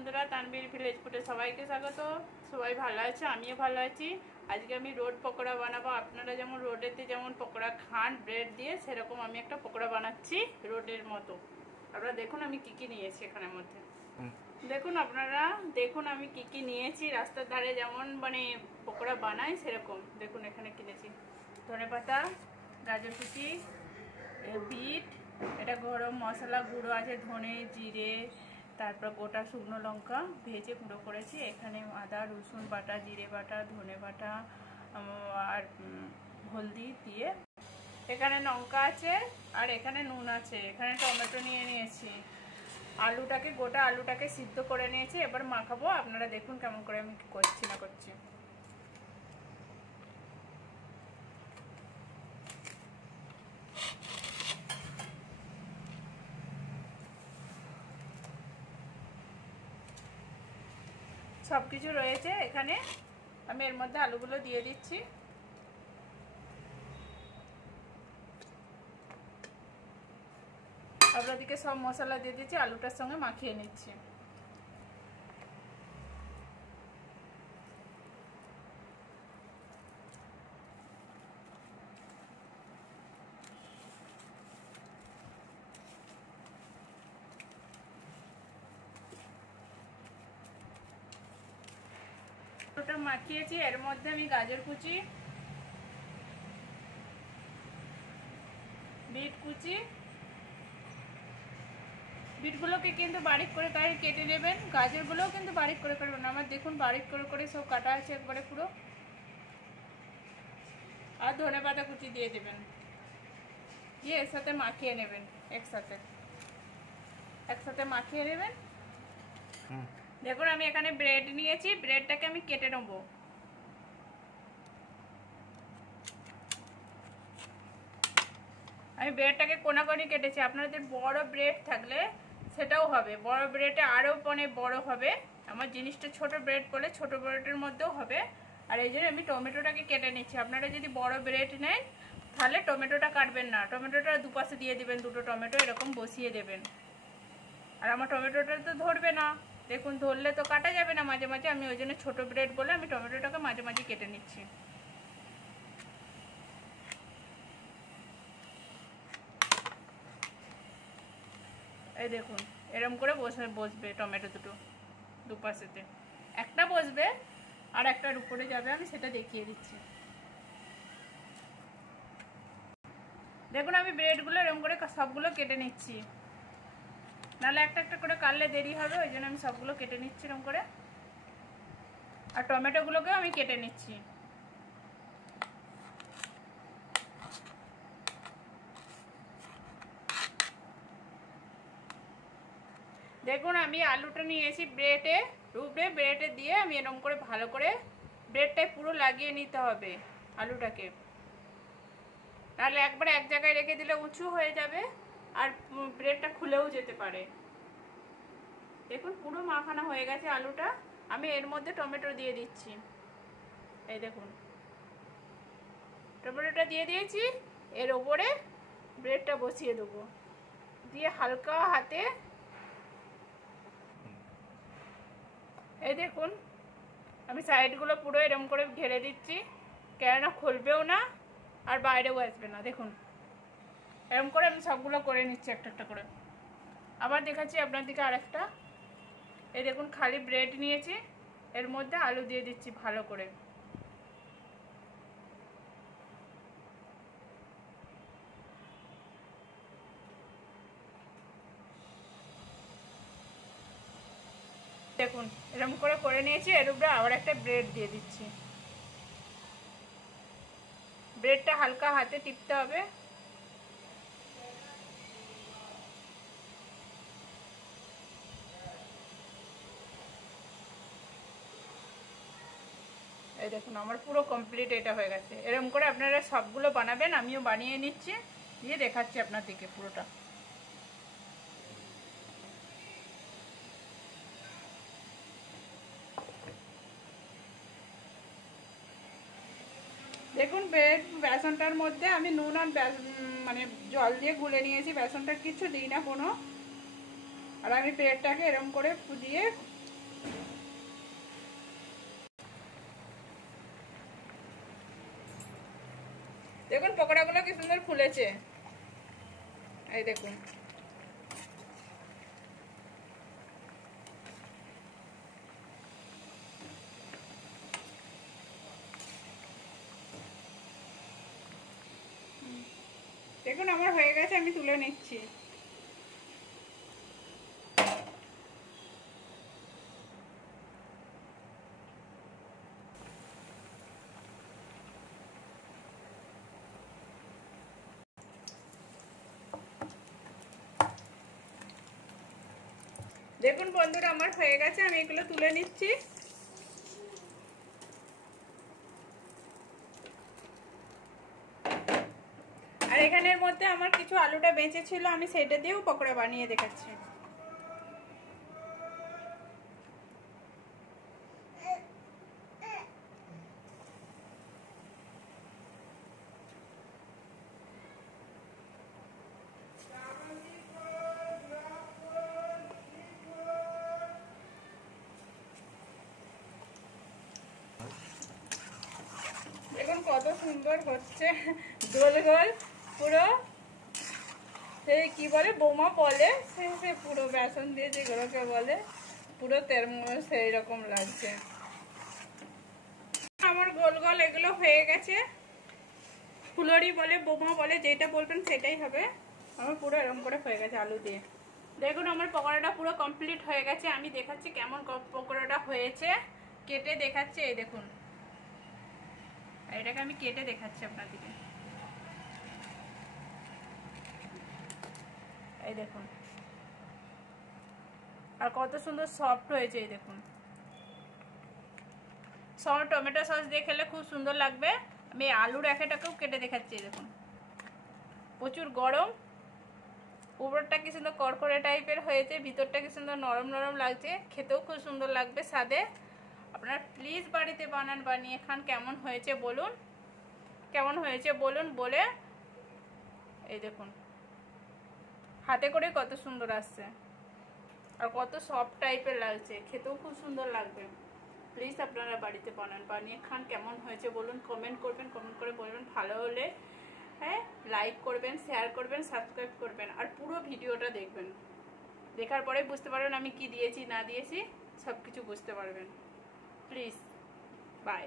বন্ধুরা, তানভীর ভিলেজ ফুডে সবাইকে স্বাগত। সবাই ভালো আছে, আমিও ভালো আছি। আজকে আমি রোড পকোড়া বানাবো। আপনারা যেমন রোডেতে যেমন পকোড়া খান ব্রেড দিয়ে, সেরকম আমি একটা পকোড়া বানাচ্ছি রোডের মতো। আপনারা দেখুন আমি কি কি নিয়েছি এখানের মধ্যে। দেখুন আপনারা দেখুন আমি কি কি নিয়েছি। রাস্তার ধারে যেমন মানে পকোড়া বানাই সেরকম। দেখুন এখানে কিনেছি ধনেপাতা, গাজর কুচি, বিট, এটা গরম মশলা গুঁড়ো আছে, ধনে জিরে, তারপর গোটা শুকনো লঙ্কা ভেজে গুঁড়ো করেছি। এখানে আদা রসুন বাটা, জিরে বাটা, ধনে বাটা আর হলদি দিয়ে, এখানে লঙ্কা আছে আর এখানে নুন আছে। এখানে টমেটো নিয়ে নিয়েছি, আলুটাকে গোটা আলুটাকে সিদ্ধ করে নিয়েছি। এবার মাখাবো। আপনারা দেখুন কেমন করে আমি করছি না করছি। সব কিছু রয়েছে এখানে, আমি এর মধ্যে আলুগুলো দিয়ে দিচ্ছি। আপনাদেরকে সব মশলা দিয়ে দিচ্ছি, আলুটার সঙ্গে মাখিয়ে নিচ্ছি। আলুটা মাখিয়েছি, এর মধ্যে আমি গাজর কুচি, বিট কুচি, বিটগুলোকে কিন্তু বারিক করে তাই কেটে নেবেন, গাজরগুলোও কিন্তু বারিক করে করবেন। আমার দেখুন বারিক করে করে সব কাটা আছে একবারে পুরো। আর ধনে পাতা কুচি দিয়ে দেবেন, দিয়ে এর সাথে মাখিয়ে নেবেন। একসাথে মাখিয়ে নেবেন। দেখুন আমি এখানে ব্রেড নিয়েছি, ব্রেডটাকে আমি কেটে নেবো। আমি ব্রেডটাকে কোনাকোনি কেটেছি। আপনাদের বড় ব্রেড থাকলে সেটাও হবে, বড় ব্রেডে আরও মানে বড় হবে। আমার জিনিসটা ছোট ব্রেড বলে ছোট ব্রেডের মধ্যেও হবে। আর এই জন্য আমি টমেটোটাকে কেটে নিচ্ছি। আপনারা যদি বড় ব্রেড নেন তাহলে টমেটোটা কাটবেন না, টমেটোটা দুপাশে দিয়ে দিবেন, দুটো টমেটো এরকম বসিয়ে দেবেন। আর আমার টমেটোটা তো ধরবে না, দেখুন ধরলে তো কাটা যাবে না মাঝে মাঝে। আমি ওই জন্য ছোটো ব্রেড বলে আমি টমেটোটাকে মাঝে মাঝে কেটে নিচ্ছি। এই দেখুন এরকম করে বসবে টমেটো দুটো দুপাশেতে, একটা বসবে আর একটার উপরে যাবে, আমি সেটা দেখিয়ে দিচ্ছি। দেখুন আমি ব্রেডগুলো এরকম করে সবগুলো কেটে নিচ্ছি, নাহলে একটা একটা করে কাটলে দেরি হবে। ওই জন্য আমি সবগুলো কেটে নিচ্ছি এরকম করে। আর টমেটোগুলোকেও আমি কেটে নিচ্ছি। দেখুন আমি আলুটা নিয়েছি ব্রেডে, ব্রেডে দিয়ে আমি এরকম করে ভালো করে ব্রেডটায় পুরো লাগিয়ে নিতে হবে আলুটাকে, তাহলে একবার এক জায়গায় রেখে দিলে উঁচু হয়ে যাবে আর ব্রেডটা খুলেও যেতে পারে। দেখুন পুরো মাখানো হয়ে গেছে আলুটা। আমি এর মধ্যে টমেটো দিয়ে দিচ্ছি। এই দেখুন টমেটোটা দিয়ে দিয়েছি, এর ওপরে ব্রেডটা বসিয়ে দেবো, দিয়ে হালকা হাতে এই দেখুন আমি সাইডগুলো পুরো এরকম করে ঘেরে দিচ্ছি, কেননা খুলবেও না আর বাইরেও আসবে না। দেখুন এরকম করে আমি সবগুলো করে নিচ্ছি একটা একটা করে। আবার দেখাচ্ছি আপনাদেরকে আরেকটা। এই দেখুন খালি ব্রেড নিয়েছি, এর মধ্যে আলু দিয়ে দিচ্ছি ভালো করে। দেখুন এরকম করে নিয়েছি, এর উপরে আবার একটা ব্রেড দিয়ে দিচ্ছি। ব্রেডটা হালকা হাতে টিপতে হবে। এই দেখুন আমার পুরো কমপ্লিট এটা হয়ে গেছে। এরকম করে আপনারা সবগুলো বানাবেন, আমিও বানিয়ে নিচ্ছি, দিয়ে দেখাচ্ছি আপনাদেরকে পুরোটা। দেখুন বেসনটার মধ্যে আমি নুন আর মানে জল দিয়ে গুলে নিয়েছি, বেসনটা কিছু দিই না কোনো। আর আমি ব্রেডটাকে এরকম করে দিয়ে দেখুন পকোড়াগুলো কি সুন্দর ফুলেছে, এই দেখুন। দেখুন আমার হয়ে গেছে, আমি তুলে নিচ্ছি। দেখুন বন্ধুরা আমার হয়ে গেছে, আমি এগুলো তুলে নিচ্ছি। আর এখানের মধ্যে আমার কিছু আলুটা বেঁচে ছিল, আমি সেটা দিয়েও পকোড়া বানিয়ে দেখাচ্ছি। দেখুন কত সুন্দর হচ্ছে, গোল গোল পুরো, সেই কি বলে বৌমা বলে, সে পুরো বেসন দিয়ে যেগুলোকে বলে পুরো তেরমুজ সেই রকম লাগছে। আমার গোল গোল এগুলো হয়ে গেছে, ফুলরি বলে বৌমা বলে, যেটা বলবেন সেটাই হবে। আমার পুরো এরকম করে হয়ে গেছে আলু দিয়ে। দেখুন আমার পকোড়াটা পুরো কমপ্লিট হয়ে গেছে, আমি দেখাচ্ছি কেমন পকোড়াটা হয়েছে, কেটে দেখাচ্ছি। এই দেখুন, এটাকে আমি কেটে দেখাচ্ছি আপনাদেরকে। এই দেখুন, আর কত সুন্দর সফট হয়েছে। এই দেখুন, সস টমেটো সস দিয়ে খেলে খুব সুন্দর লাগবে। আমি আলুর একেটাকেও কেটে দেখাচ্ছি। এই দেখুন, প্রচুর গরম, উপরটা কি সুন্দর করকরে টাইপের হয়েছে, ভিতরটা কি সুন্দর নরম নরম লাগছে, খেতেও খুব সুন্দর লাগবে স্বাদে। আপনারা প্লিজ বাড়িতে বানান, বানিয়ে খান। কেমন হয়েছে বলুন, কেমন হয়েছে বলুন বলে। এই দেখুন হাতে করে কত সুন্দর আসছে, আর কত সফট টাইপের লাগছে, খেতেও খুব সুন্দর লাগবে। প্লিজ আপনারা বাড়িতে বানান, বানিয়ে খান। কেমন হয়েছে বলুন, কমেন্ট করবেন, কমেন্ট করে বলবেন। ভালো হলে হ্যাঁ লাইক করবেন, শেয়ার করবেন, সাবস্ক্রাইব করবেন, আর পুরো ভিডিওটা দেখবেন। দেখার পরে বুঝতে পারবেন আমি কি দিয়েছি না দিয়েছি, সব কিছু বুঝতে পারবেন। Please by.